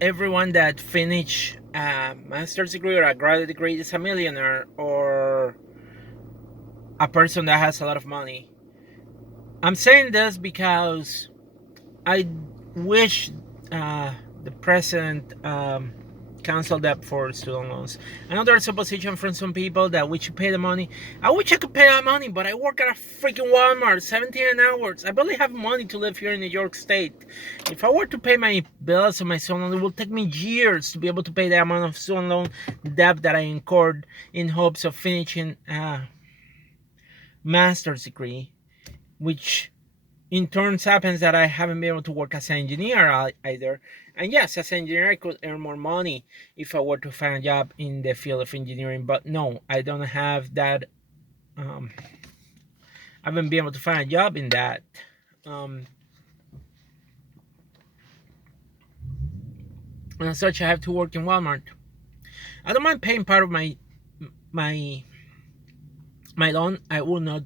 everyone that finish a master's degree or a graduate degree is a millionaire or a person that has a lot of money. I'm saying this because I wish the president canceled that for student loans. I know there's opposition from some people that we should pay the money. I wish I could pay that money, but I work at a freaking Walmart, 17 hours. I barely have money to live here in New York State. If I were to pay my bills and my student loan, it will take me years to be able to pay the amount of student loan debt that I incurred in hopes of finishing a master's degree, which in turns happens that I haven't been able to work as an engineer either. And yes, as an engineer, I could earn more money if I were to find a job in the field of engineering. But no, I don't have that. Um, I haven't been able to find a job in that. Um, and as such, I have to work in Walmart. I don't mind paying part of my my loan. I will not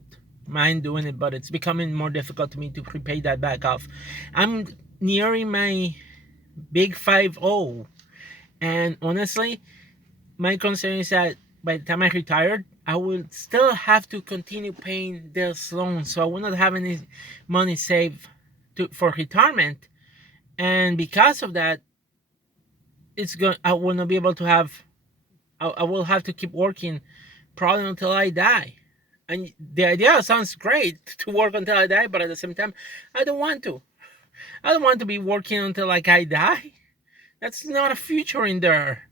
mind doing it, but it's becoming more difficult to me to prepay that back off. I'm nearing my big 5-0. And honestly, my concern is that by the time I retired, I will still have to continue paying this loan. So I will not have any money saved for retirement. And because of that, I will not be able to have, I will have to keep working probably until I die. And the idea sounds great to work until I die, but at the same time, I don't want to. I don't want to be working until like I die. That's not a future in there.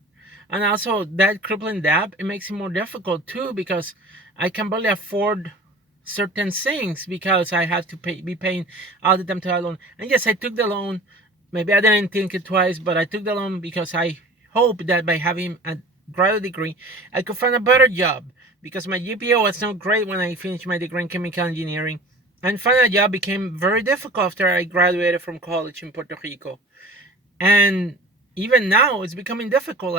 And also that crippling debt, it makes it more difficult too, because I can barely afford certain things because I have to be paying all the time to that loan. And yes, I took the loan. Maybe I didn't think it twice, but I took the loan because I hope that by having a graduate degree, I could find a better job, because my GPA was not great when I finished my degree in chemical engineering. And finding a job became very difficult after I graduated from college in Puerto Rico. And even now it's becoming difficult.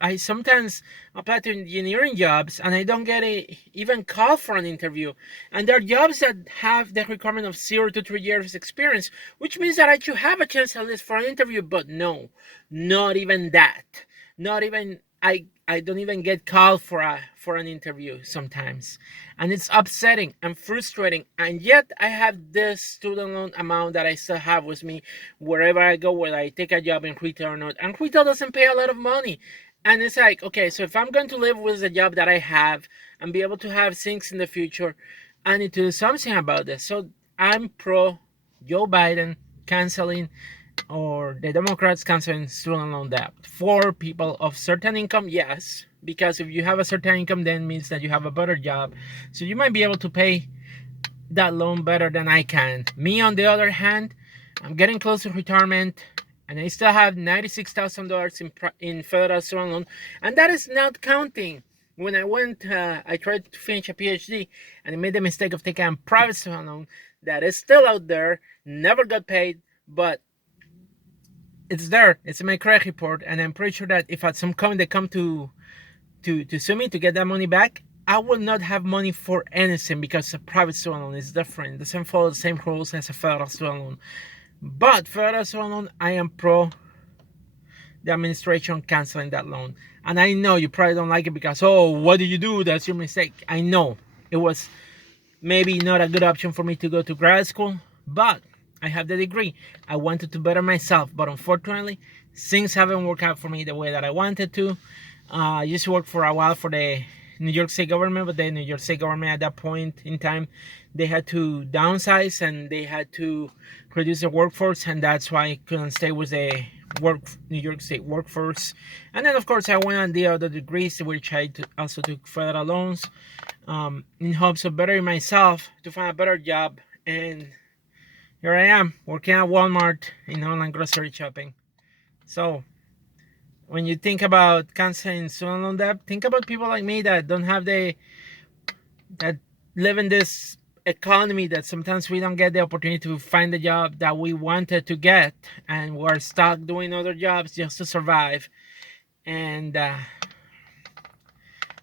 I sometimes apply to engineering jobs and I don't get even call for an interview. And there are jobs that have the requirement of 0 to 3 years experience, which means that I should have a chance at least for an interview. But no, not even that. Not even I don't even get called for an interview sometimes. And it's upsetting and frustrating. And yet I have this student loan amount that I still have with me wherever I go, whether I take a job in retail or not. And retail doesn't pay a lot of money. And it's like, okay, so if I'm going to live with the job that I have and be able to have things in the future, I need to do something about this. So I'm pro Joe Biden canceling, or the Democrats canceling student loan debt for people of certain income. Yes, because if you have a certain income, then means that you have a better job, so you might be able to pay that loan better than I can. Me, on the other hand, I'm getting close to retirement, and I still have $96,000 in federal student loan, and that is not counting. When I tried to finish a PhD, and I made the mistake of taking a private student loan that is still out there, never got paid, but it's there. It's in my credit report, and I'm pretty sure that if at some point they come to sue me to get that money back, I will not have money for anything, because a private student loan is different. It doesn't follow the same rules as a federal student loan. But federal student loan, I am pro the administration canceling that loan. And I know you probably don't like it because, oh, what did you do? That's your mistake. I know it was maybe not a good option for me to go to grad school, but I have the degree. I wanted to better myself, but unfortunately, things haven't worked out for me the way that I wanted to. I used to work for a while for the New York State government, but the New York State government at that point in time, they had to downsize and they had to reduce the workforce, and that's why I couldn't stay with the New York State workforce. And then, of course, I went on the other degrees, which I also took federal loans, in hopes of bettering myself to find a better job. And here I am working at Walmart in online grocery shopping. So when you think about canceling student loan debt, think about people like me that don't have that live in this economy that sometimes we don't get the opportunity to find the job that we wanted to get, and we're stuck doing other jobs just to survive. And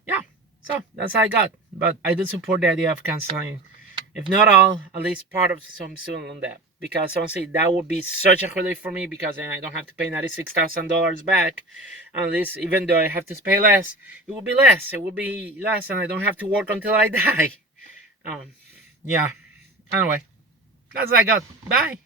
yeah, so that's how I got. But I do support the idea of canceling, if not all, at least part of some student loan debt. because honestly, that would be such a relief for me, because then I don't have to pay $96,000 back. At least, even though I have to pay less, it will be less. It will be less, and I don't have to work until I die. Yeah. Anyway, that's all I got. Bye.